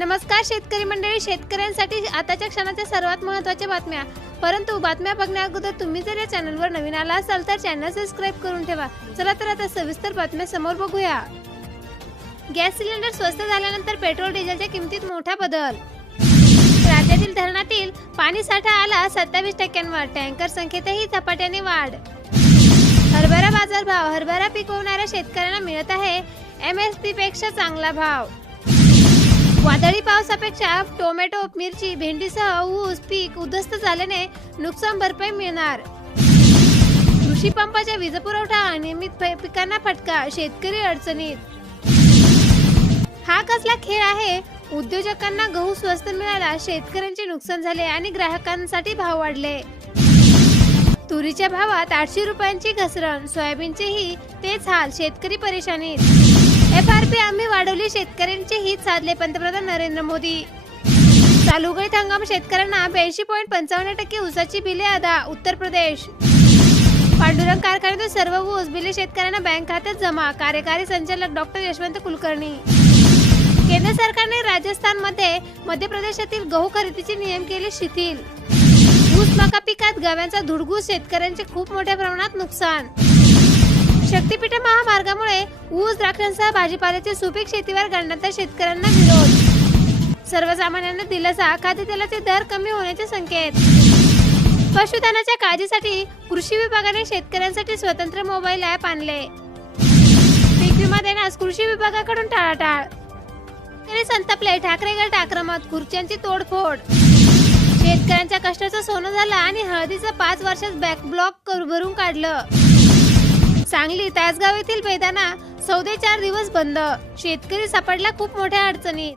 नमस्कार शेतकरी मंडळी शेतकऱ्यांसाठी आताच्या क्षणाच्या सर्वात महत्त्वाच्या बातम्या परंतु बातम्या बघण्या अगोदर तुम्ही जर या चॅनलवर नवीन आला असाल तर चॅनल सबस्क्राईब करून ठेवा चला तर आता सविस्तर बातम्या समोर बघूया गॅस सिलेंडर स्वस्त झाल्यानंतर पेट्रोल डिझेलच्या किमतीत मोठा बदल राज्यातील धरणातील पाणी साठा आला सत्तावीस टक्क्यांवर टँकर संख्येतही झपाट्याने वाढ हरभरा बाजारभाव हरभरा पिकवणाऱ्या शेतकऱ्यांना मिळत आहे एम एस पी पेक्षा चांगला भाव वादळी पावसापेक्षा टोमॅटो मिरची भेंडीसह ऊस पीक उद्ध्वस्त झाल्याने नुकसान भरपाई मिळणार कृषी पंपाच्या वीज पुरवठा अनियमित पिकांना फटका शेतकरी अडचणीत हा कसला खेळ आहे उद्योजकांना गहू स्वस्त मिळाला शेतकऱ्यांचे नुकसान झाले आणि ग्राहकांसाठी भाव वाढले तुरीच्या भावात आठशे रुपयांची घसरण सोयाबीनचेही तेच हाल शेतकरी परेशानीत एफआरपी आम्ही वाढवली शेतकऱ्यांचे हित साधले पंतप्रधान नरेंद्र मोदी चालू गळीत हंगाम शेतकऱ्यांना ब्याऐंशी पॉईंट पंचावन्न टक्के उसाची बिले अदा उत्तर प्रदेश पांडुरंग कारखान्यातून सर्व ऊस बिले शेतकऱ्यांना बँक खात्यात जमा कार्यकारी संचालक डॉक्टर यशवंत कुलकर्णी केंद्र सरकारने राजस्थानमध्ये मध्य प्रदेशातील गहू खरेदीचे नियम केले शिथिल ऊस मका पिकात गव्यांचा धुडगूस शेतकऱ्यांचे खूप मोठ्या प्रमाणात नुकसान शक्तीपीठ महामार्गामुळे द्राक्षांसह भाजीपाल्याची सुपीक शेतीवर करण्याचा शेतकऱ्यांना विरोध सर्वसामान्यांना दिलासा खाद्यतेलाचे दर कमी होण्याचे संकेत पशुधनाच्या काळजीसाठी कृषी विभागाने शेतकऱ्यांसाठी स्वतंत्र मोबाईल ॲप आणले पीक विमा देण्यास कृषी विभागाकडून टाळाटाळ संतापले ठाकरे गट आक्रमक खुर्च्यांची तोडफोड शेतकऱ्यांच्या कष्टाचं सोनं झालं आणि हळदीचं पाच वर्षात ब्लॉक भरून काढलं सांगली तासगाव येथील मैदाना चौदे चार दिवस बंद शेतकरी सापडला खूप मोठ्या अडचणीत